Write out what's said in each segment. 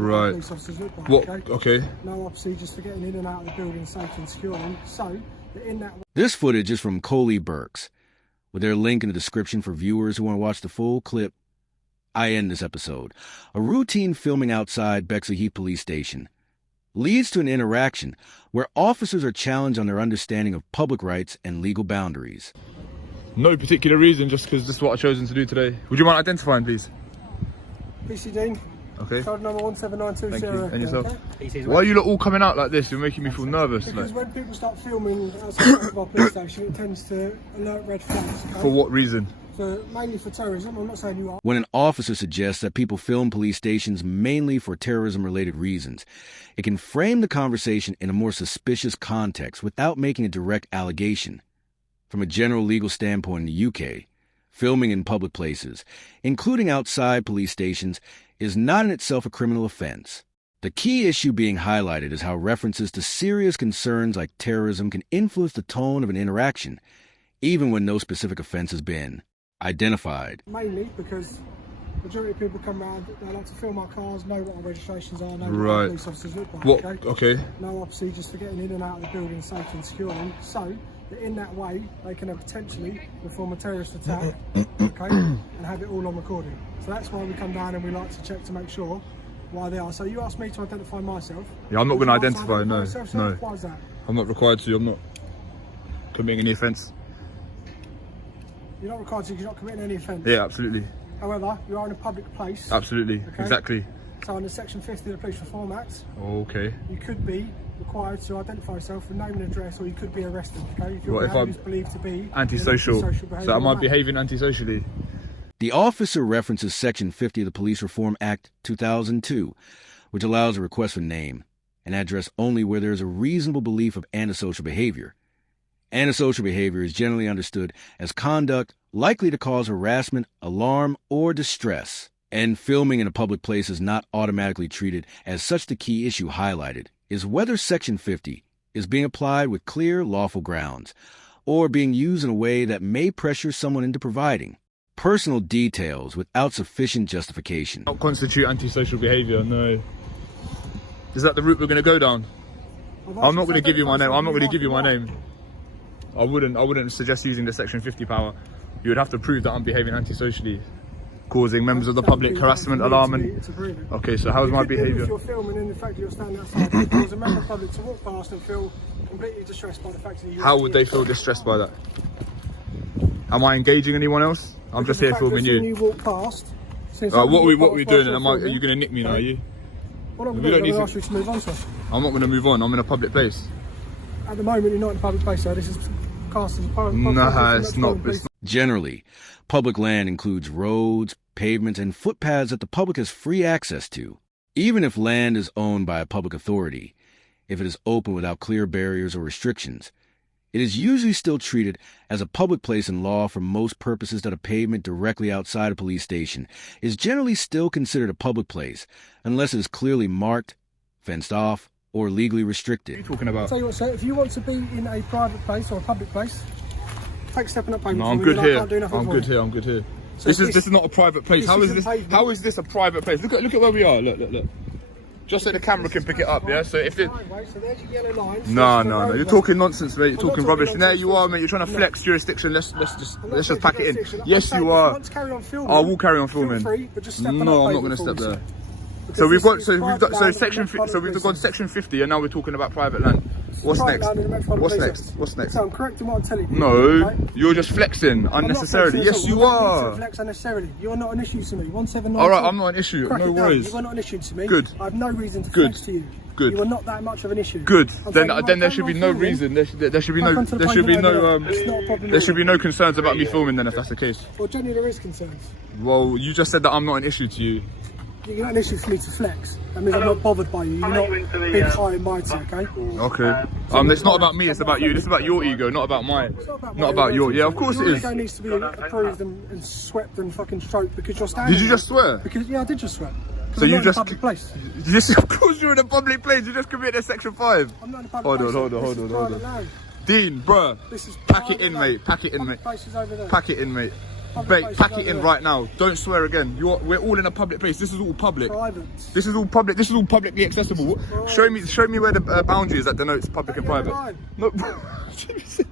Right. Police officers look like, What? Okay. Okay. No procedures for getting in and out of the building safely and securely. So, that in that. This footage is from Coley Burks. With their link in the description for viewers who want to watch the full clip, I end this episode. A routine filming outside Bexley Heath Police Station leads to an interaction where officers are challenged on their understanding of public rights and legal boundaries. No particular reason, just because this is what I've chosen to do today. Would you mind identifying, please? PC Dean. Okay. Code number 17920. Thank you. And yourself? Okay? Why are you lot all coming out like this? You're making me feel nervous. Because Like, when people start filming outside of our police station, it tends to alert red flags. Okay? for what reason? Mainly for terrorism. I'm not saying you are. When an officer suggests that people film police stations mainly for terrorism-related reasons, it can frame the conversation in a more suspicious context without making a direct allegation. From a general legal standpoint in the UK, filming in public places, including outside police stations, is not in itself a criminal offense. The key issue being highlighted is how references to serious concerns like terrorism can influence the tone of an interaction, even when no specific offense has been identified. Mainly because the majority of people come around, they like to film our cars, know what our registrations are, know what Right. our police officers look like. What? Okay? Okay. No procedures for getting in and out of the building safely and securely. So that in that way they can potentially perform a terrorist attack, okay, and have it all on recording. So that's why we come down and we like to check to make sure why they are. So you asked me to identify myself. Yeah, I'm not Would going to you like identify, no. yourself, sir? No. Why is that? I'm not required to, I'm not committing any offence. You're not required to because you're not committing any offence. Yeah, absolutely. However, you are in a public place. Absolutely. Okay. Exactly. So under Section 50 of the Police Reform Act, Okay. you could be required to identify yourself with name and address, or you could be arrested. Okay, if your What if behaviour I'm is believed to be Antisocial. behaviour So am I manner. behaving antisocially? The officer references Section 50 of the Police Reform Act 2002, which allows a request for name and address only where there is a reasonable belief of antisocial behavior. Antisocial behavior is generally understood as conduct likely to cause harassment, alarm, or distress. And filming in a public place is not automatically treated as such. The key issue highlighted is whether Section 50 is being applied with clear, lawful grounds, or being used in a way that may pressure someone into providing personal details without sufficient justification. Not constitute antisocial behaviour, no. Is that the route we're going to go down? I'm not going to give you my name. I'm not going to give you my name. I wouldn't suggest using the Section 50 power. You would have to prove that I'm behaving antisocially, causing members of the public harassment, alarm, and... Okay, so how's my behaviour? If you're filming and the fact that you're standing outside, there's a member of the public to walk past and feel completely distressed by the fact that you're... How would they feel distressed by that? Am I engaging anyone else? I'm just here filming you. You walk past. What are we doing? Are you going to nick me now? Are you? What I'm We going don't to need to- ask you to move on, sir. I'm not going to move on. I'm in a public place. At the moment, you're not in a public place, sir. This is cast as a private place. Nah, it's not. It's not. Generally, public land includes roads, pavements, and footpaths that the public has free access to. Even if land is owned by a public authority, if it is open without clear barriers or restrictions, it is usually still treated as a public place in law for most purposes. That a pavement directly outside a police station is generally still considered a public place unless it is clearly marked, fenced off, or legally restricted. What are you talking about? I'll tell you what, sir, if you want to be in a private place or a public place, take a step in that pavement. No, for I'm me, good then I here. can't do nothing I'm for good you. here. I'm good here. So This is not a private place. this How is isn't this? pavement. How is this a private place? Look at where we are. Look. Just so the camera can pick it up. Yeah. So if it. Driveway, so there's your yellow lines. No. This is the You're roadway. talking nonsense, mate. You're I'm not talking talking rubbish. There nonsense. you are, mate. You're trying to No. flex jurisdiction. Let's I'm not just pack it in. taking Yes, jurisdiction. you I'm saying if are. want to carry on filming, I will carry on feel filming. free, but just step on that No, I'm not going pavement to for step me, there. sir. So Because we've this got is so we've private got so land in section the metropolitan we've gone precinct. section 50 and now we're talking about private land. What's Private next? land in the metropolitan What's precinct. next? What's next? So I'm correct in what I'm telling you. No, okay? you're just flexing I'm not unnecessarily. flexing at Yes, all. you I'm not need to are. flex unnecessarily. You're not an issue to me. 179. All right, I'm not an issue. Crack No it down. worries. You are not an issue to me. Good. I have no reason to Good. flex to you. Good. You are not that much of an issue. Good. I'm Then saying, then there right, should be carry no on filming. reason. There should be Back no onto the there should be pavement no over there. It's not a problem there should be really. no concerns about me filming then if that's the case. Well, generally there is concerns. Well, you just said that I'm not an issue to you. You're not an issue for me to flex. That means I'm not bothered by you. You're not big, high and mighty, okay? Okay. It's not about me. It's about you. This is about your ego, not about mine. It's not about, Not about your. Yeah, of course it Your is. ego needs to be approved and swept and fucking stroked because you're standing Did you there. just swear? Because, yeah, I did just swear. So I'm you not just in a public place. Yes, of course you're in a public place. You just committed section 5. I'm not in a public Hold on, place. hold on, This hold is on, hold private on. land. Dean, bruh. This is Pack it private in, land. mate. Pack it in, Public mate. places over there. Pack it in, mate. Public Mate, place, pack you it go in there. right now. Don't swear again. We're all in a public place. This is all public. Private. This is all public. This is all publicly accessible. Show me where the boundary is that denotes public and yellow private. line. No,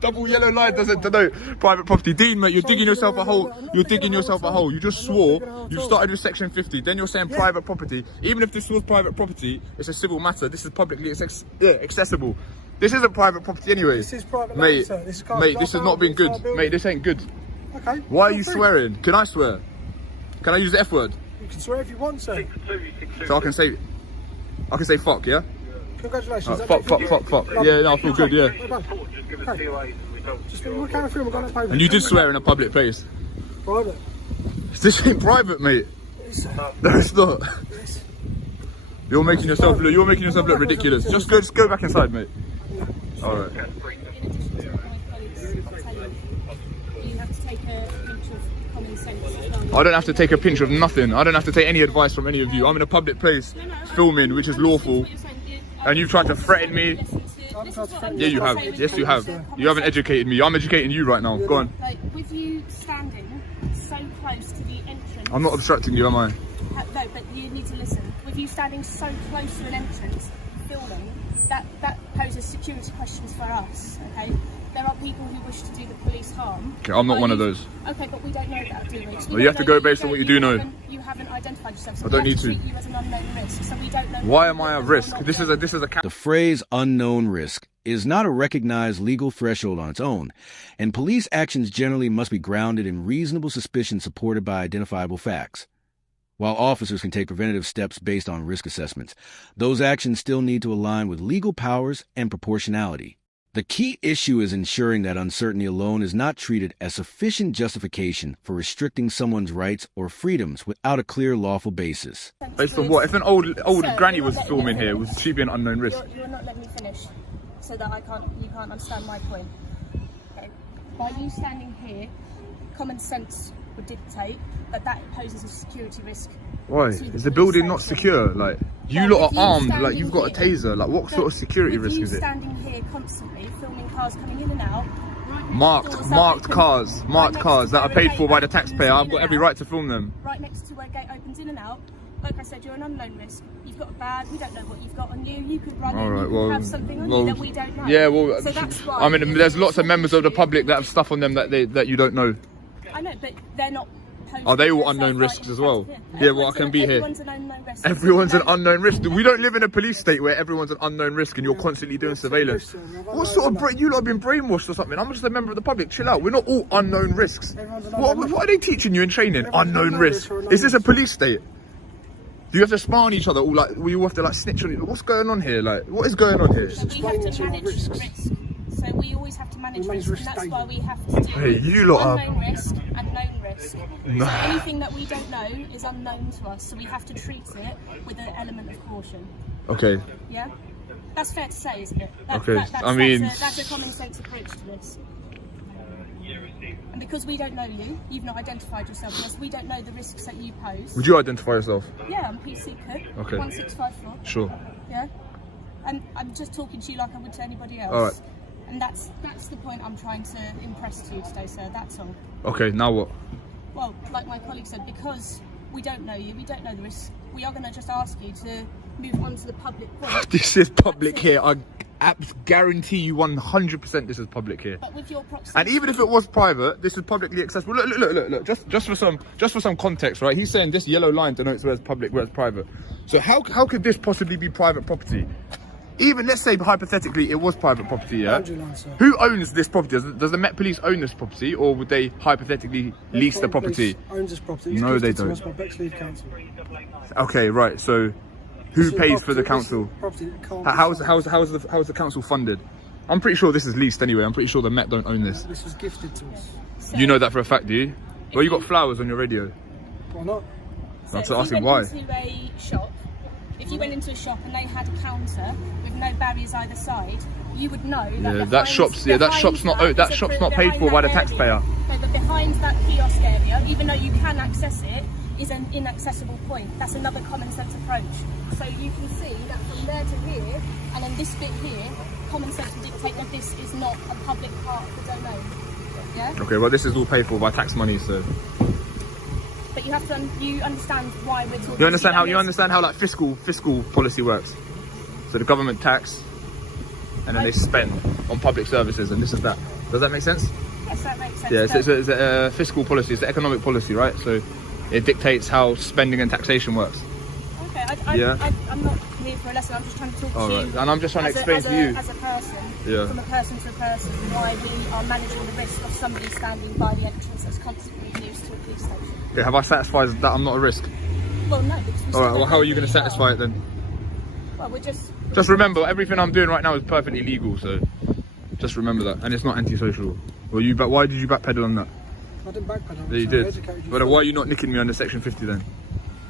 double yellow line doesn't denote private property. Dean, mate, you're digging yourself a hole. You're digging yourself a hole. You just swore. You started with section 50. Then you're saying private property. Even if this was private property, it's a civil matter. This is publicly accessible. This isn't private property anyway. This is private mate, land, sir. This is mate, this has not been good. Mate, this ain't good. Okay. Why are feel you free. swearing? Can I swear? Can I use the F word? You can swear if you want, sir. So I can say fuck, yeah? Congratulations. Fuck. Yeah, no, I feel good, yeah. Well done. Okay. Just we're carrying through. We're going to pay. And you did swear in a public place. Private. This ain't private, mate. No, it's not. You're making yourself look ridiculous. Just go back inside, mate. All right. In addition to what my colleagues are telling you, you have to take a pinch of common sense as well. I don't have to take a pinch of nothing. I don't have to take any advice from any of you. I'm in a public place filming, which is lawful. And you've tried to threaten me. Yeah, you have. Yes, you have. You haven't educated me. I'm educating you right now. Go on. Like, with you standing so close to the entrance. I'm not obstructing you, am I? No, but you need to listen. With you standing so close to an entrance, filming, that poses security questions for us, okay? There are people who wish to do the police harm. Okay, I'm not one of those. Okay, but we don't know that, do we? Well, you have to go based on what you do know. You haven't identified yourself, so I don't need to. treat you as an unknown risk, so we don't know. Why am I at risk? This is a The phrase unknown risk is not a recognized legal threshold on its own, and police actions generally must be grounded in reasonable suspicion supported by identifiable facts. While officers can take preventative steps based on risk assessments, those actions still need to align with legal powers and proportionality. The key issue is ensuring that uncertainty alone is not treated as sufficient justification for restricting someone's rights or freedoms without a clear lawful basis. Based on what? If an old Sir, granny you're was not filming letting me here, finish. would she be an unknown risk? You're not letting me finish, so that you can't understand my point. Okay. By you standing here, common sense would dictate that poses a security risk. Why? to Is the police building not station. secure? Like, you Well, lot with are you armed, like standing you've got a here- taser. Like, what sort of security with risk you is it? standing here constantly, filming cars coming in and out. Right next Marked door, so cars, open, marked right cars next that to are where paid a for gate by the opens taxpayer. I've in got and every out. right to film them. Right next to where gate opens in and out. Like I said, you're an unknown risk. You've got a bag. We don't know what you've got on you. You could run in. Alright, You could well, have something on you that we don't know. Yeah, well, so that's why. I mean, there's lots of members of the public that have stuff on them that you don't know. I know, but they're not. Are they all unknown risks as well? Yeah, well, I can be here. Everyone's an unknown risk. Everyone's an unknown risk. We don't live in a police state where everyone's an unknown risk and you're constantly doing surveillance. What sort of you lot have been brainwashed or something? I'm just a member of the public. Chill out. We're not all unknown risks. What are they teaching you in training? Unknown risk. Is this a police state? Do you have to spy on each other? All like we all have to like snitch on each other? What's going on here? Like, what is going on here? So we have to manage risk. So we always have to manage risk, and that's why we have to do Hey, you lot are- unknown risk and known risk. No. So anything that we don't know is unknown to us, so we have to treat it with an element of caution. Okay. Yeah? That's fair to say, isn't it? Okay, I mean- that's a common sense approach to this. And because we don't know you, you've not identified yourself with us, we don't know the risks that you pose. Would you identify yourself? Yeah, I'm PC Cook, Okay. 1654. Sure. Yeah? And I'm just talking to you like I would to anybody else. All right. And that's the point I'm trying to impress to you today, sir, that's all. Okay, now what? Well, like my colleague said, because we don't know you, we don't know the risks, we are going to just ask you to move on to the public point. This is public here. I guarantee you 100% this is public here. But with your proximity... And even if it was private, this is publicly accessible. Look. Just for some context, right? He's saying this yellow line denotes where it's public, where it's private. So how could this possibly be private property? Even let's say hypothetically it was private property, yeah? Who owns this property? Does the Met Police own this property, or would they hypothetically lease the property? Owns this property. It's No, they gifted to don't. us by Bexley Council. Okay, right. So who This is pays property- for the this is council? property that can't be How's sold. the council funded? I'm pretty sure this is leased anyway. I'm pretty sure the Met don't own this. This was gifted to us. So, You know that for a fact, do you? Well, you got flowers on your radio. Why not? so I'm if asking you why. went into a shop, if you went into a shop and they had a counter with no barriers either side, you would know that Yeah, behind, that shop's not that shop's is not paid for by the behind that taxpayer. area. No, but behind that kiosk area, even though you can access it, is an inaccessible point. That's another common sense approach. So you can see that from there to here, and then this bit here, common sense would dictate that this is not a public part of the domain. Yeah? Okay, well this is all paid for by tax money, so. But you have to, you understand why we're talking. You understand how like fiscal policy works. So the government tax, and then they spend on public services, and this is that. Does that make sense? Yes, that makes sense. Yeah, so it's a fiscal policy, it's the economic policy, right? So it dictates how spending and taxation works. Okay, I'm not here for a lesson, I'm just trying to talk to you. Right. And I'm just trying to explain to you. As a person, Yeah. from a person to a person, why we are managing the risk of somebody standing by the entrance that's constantly used to a police station. Okay, have I satisfied that I'm not a risk? Well, no, because we Alright, well how are you going to satisfy it then? Well, we're just... Just remember, everything I'm doing right now is perfectly legal, so just remember that. And it's not antisocial. Well, why did you backpedal on that? I didn't backpedal. Yeah, you did. But why are you not nicking me under section 50 then?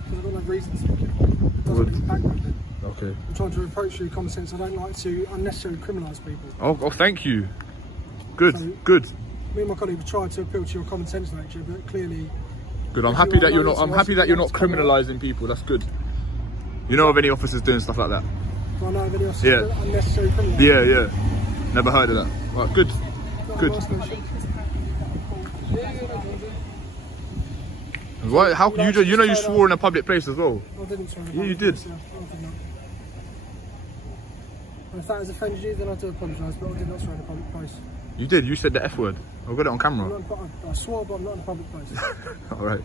Because I don't have reasons to nick it. It doesn't mean backpedaling. Okay. I'm trying to approach you with common sense. I don't like to unnecessarily criminalise people. Oh, thank you. Good, So, good. Me and my colleague have tried to appeal to your common sense nature, but clearly... Good. I'm happy that you're not. I'm happy that you're not criminalising people. That's good. You know of any officers doing stuff like that? Do I know of any else Yeah. unnecessary criminal? Yeah. Never heard of that. Right, good. Good. Why? How you swore in a public place as well? I didn't swear. Yeah, you did. I did not. And if that has offended you, then I do apologise, but I did not swear in a public place. You did. You said the F word. I've got it on camera. I swore, but I'm not in a public place. All right.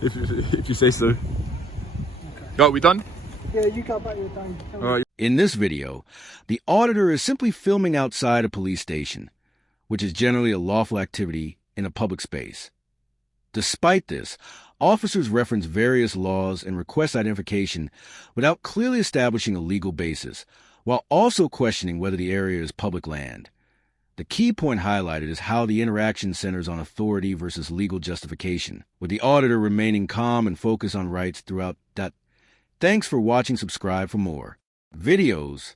If you say so. Okay. Are we done? Yeah, you go back your day. All right. In this video, the auditor is simply filming outside a police station, which is generally a lawful activity in a public space. Despite this, officers reference various laws and request identification without clearly establishing a legal basis, while also questioning whether the area is public land. The key point highlighted is how the interaction centers on authority versus legal justification, with the auditor remaining calm and focused on rights throughout that. Thanks for watching. Subscribe for more videos